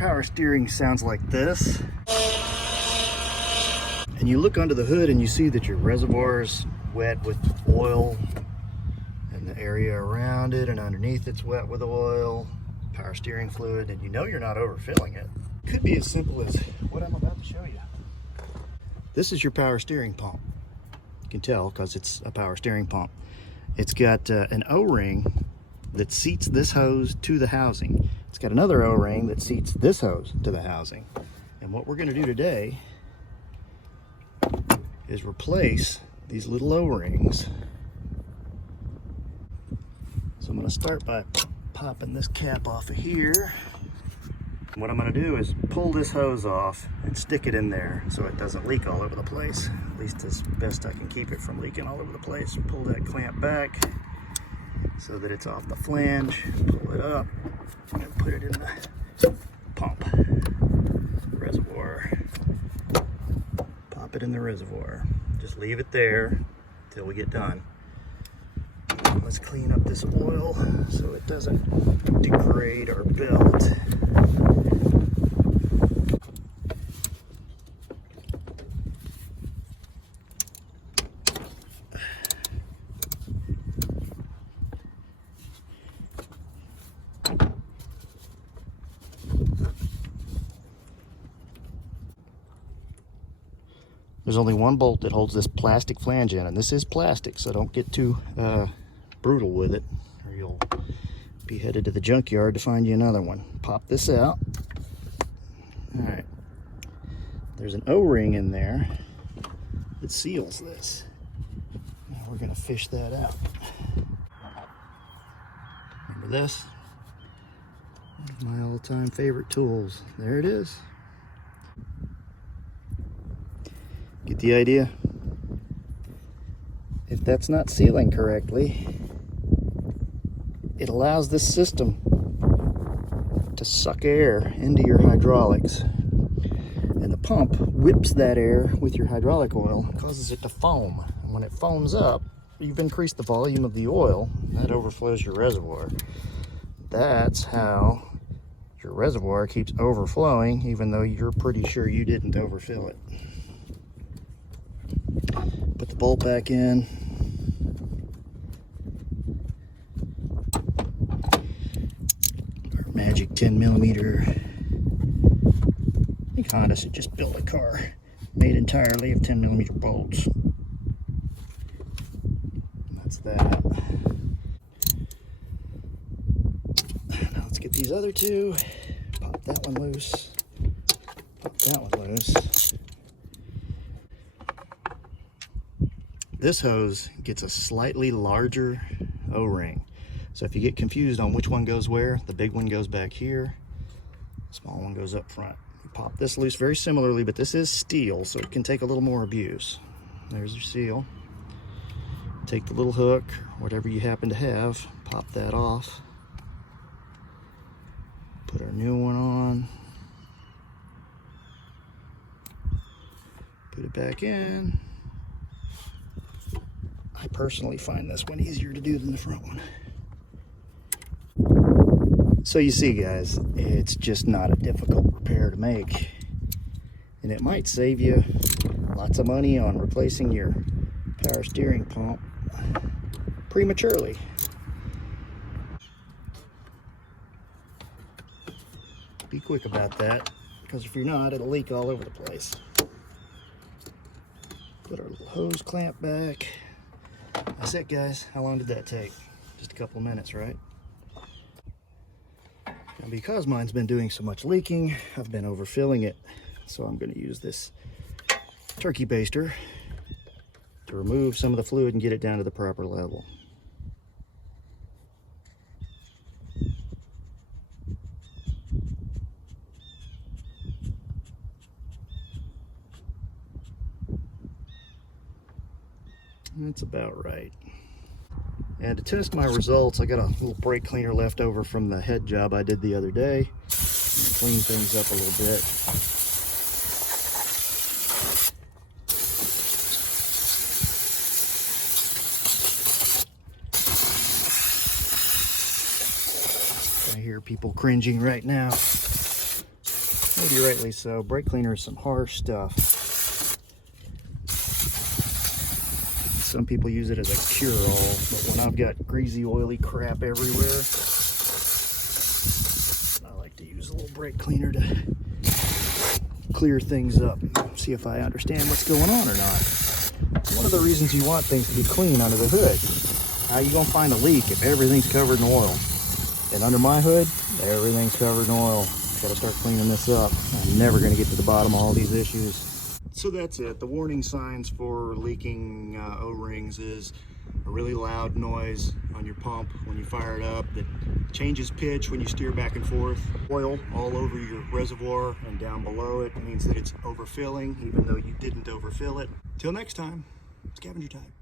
power steering sounds like this. And you look under the hood and you see that your reservoir is wet with oil, and the area around it and underneath it's wet with oil, power steering fluid, and you know you're not overfilling it. It could be as simple as what I'm about to show you. This is your power steering pump. You can tell because it's a power steering pump. It's got an O-ring that seats this hose to the housing. It's got another O-ring that seats this hose to the housing. And what we're going to do today is replace these little O-rings. So I'm going to start by popping this cap off of here. What I'm going to do is pull this hose off and stick it in there so it doesn't leak all over the place. At least as best I can keep it from leaking all over the place. Pull that clamp back so that it's off the flange. Pull it up and put it in the pump reservoir. Pop it in the reservoir. Just leave it there till we get done. Let's clean up this oil so it doesn't degrade our belt. There's only one bolt that holds this plastic flange in, and this is plastic, so don't get too brutal with it, or you'll be headed to the junkyard to find you another one. Pop this out. All right. There's an O-ring in there that seals this. Now we're going to fish that out. Remember this? One of my all-time favorite tools. There it is. Get the idea? If that's not sealing correctly, it allows this system to suck air into your hydraulics. And the pump whips that air with your hydraulic oil, causes it to foam. And when it foams up, you've increased the volume of the oil, that overflows your reservoir. That's how your reservoir keeps overflowing, even though you're pretty sure you didn't overfill it. Put the bolt back in. Our magic 10mm. I think Honda should just build a car made entirely of 10mm bolts. That's that. Now let's get these other two. Pop that one loose. Pop that one loose. This hose gets a slightly larger O-ring. So if you get confused on which one goes where, the big one goes back here, the small one goes up front. You pop this loose very similarly, but this is steel, so it can take a little more abuse. There's your seal. Take the little hook, whatever you happen to have, pop that off. Put our new one on. Put it back in. I personally find this one easier to do than the front one. So you see, guys, it's just not a difficult repair to make. And it might save you lots of money on replacing your power steering pump prematurely. Be quick about that, because if you're not, it'll leak all over the place. Put our little hose clamp back. That's it, guys. How long did that take? Just a couple of minutes, right? And because mine's been doing so much leaking, I've been overfilling it. So I'm going to use this turkey baster to remove some of the fluid and get it down to the proper level. That's about right. And to test my results, I got a little brake cleaner left over from the head job I did the other day. Clean things up a little bit. I hear people cringing right now. Maybe rightly so. Brake cleaner is some harsh stuff. Some people use it as a cure-all, but when I've got greasy, oily crap everywhere, I like to use a little brake cleaner to clear things up, see if I understand what's going on or not. It's one of the reasons you want things to be clean under the hood. How you gonna find a leak if everything's covered in oil? And under my hood, everything's covered in oil. Gotta start cleaning this up. I'm never gonna get to the bottom of all these issues. So that's it. The warning signs for leaking O-rings is a really loud noise on your pump when you fire it up that changes pitch when you steer back and forth. Oil all over your reservoir and down below it means that it's overfilling even though you didn't overfill it. Till next time, scavenger time.